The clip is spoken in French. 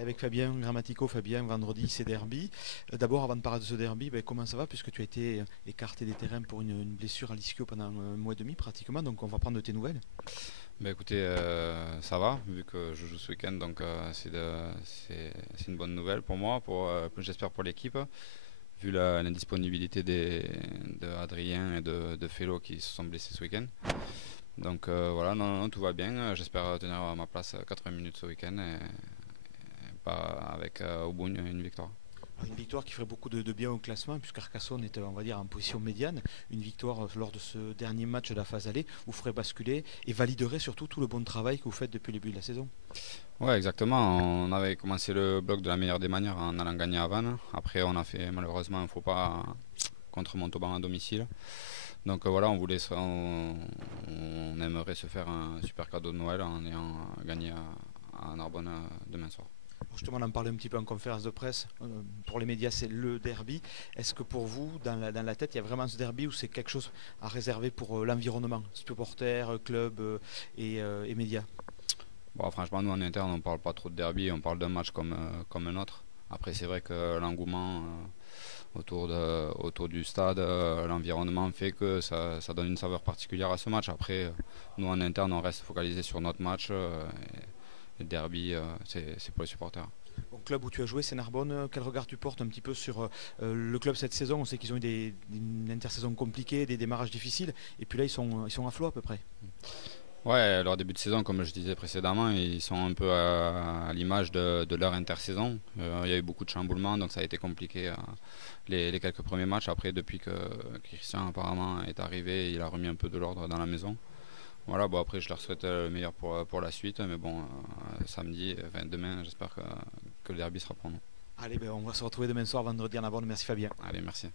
Avec Fabien Grammatico. Fabien, vendredi, c'est derby. D'abord, avant de parler de ce derby, ben, comment ça va? Puisque tu as été écarté des terrains pour une blessure à l'ischio pendant un mois et demi pratiquement, donc on va prendre de tes nouvelles. Bah écoutez, ça va, vu que je joue ce week-end, donc c'est une bonne nouvelle pour moi, j'espère pour l'équipe, vu l'indisponibilité de Adrien et de Félo qui se sont blessés ce week-end. Donc voilà, non, tout va bien, j'espère tenir ma place 80 minutes ce week-end et pas avec au bout une victoire. Une victoire qui ferait beaucoup de bien au classement, puisque Carcassonne est, on va dire, en position médiane. Une victoire lors de ce dernier match de la phase allée vous ferait basculer et validerait surtout tout le bon travail que vous faites depuis le début de la saison. Ouais, exactement. On avait commencé le bloc de la meilleure des manières en allant gagner à Vannes. Après, on a fait malheureusement un faux pas contre Montauban à domicile. Donc voilà, on aimerait se faire un super cadeau de Noël en ayant gagné à Narbonne demain soir. Justement, on en parlait un petit peu en conférence de presse. Pour les médias, c'est le derby. Est-ce que pour vous, dans la tête, il y a vraiment ce derby ou c'est quelque chose à réserver pour l'environnement, supporters, club et médias? Bon, franchement, nous en interne, on parle pas trop de derby, on parle d'un match comme un autre. Après, c'est vrai que l'engouement autour du stade, l'environnement fait que ça donne une saveur particulière à ce match. Après, nous en interne, on reste focalisé sur notre match. Et le derby, c'est pour les supporters. Bon, club où tu as joué, c'est Narbonne. Quel regard tu portes un petit peu sur le club cette saison? On sait qu'ils ont eu une intersaison compliquée, des démarrages difficiles. Et puis là, ils sont à flot à peu près. Ouais, leur début de saison, comme je disais précédemment, ils sont un peu à l'image de leur intersaison. Il y a eu beaucoup de chamboulements, donc ça a été compliqué les quelques premiers matchs. Après, depuis que Christian apparemment est arrivé, il a remis un peu de l'ordre dans la maison. Voilà, bon après je leur souhaite le meilleur pour la suite, mais bon, samedi, enfin demain, j'espère que le derby sera pour nous. Allez, ben, on va se retrouver demain soir, vendredi en avant. Merci Fabien. Allez, merci.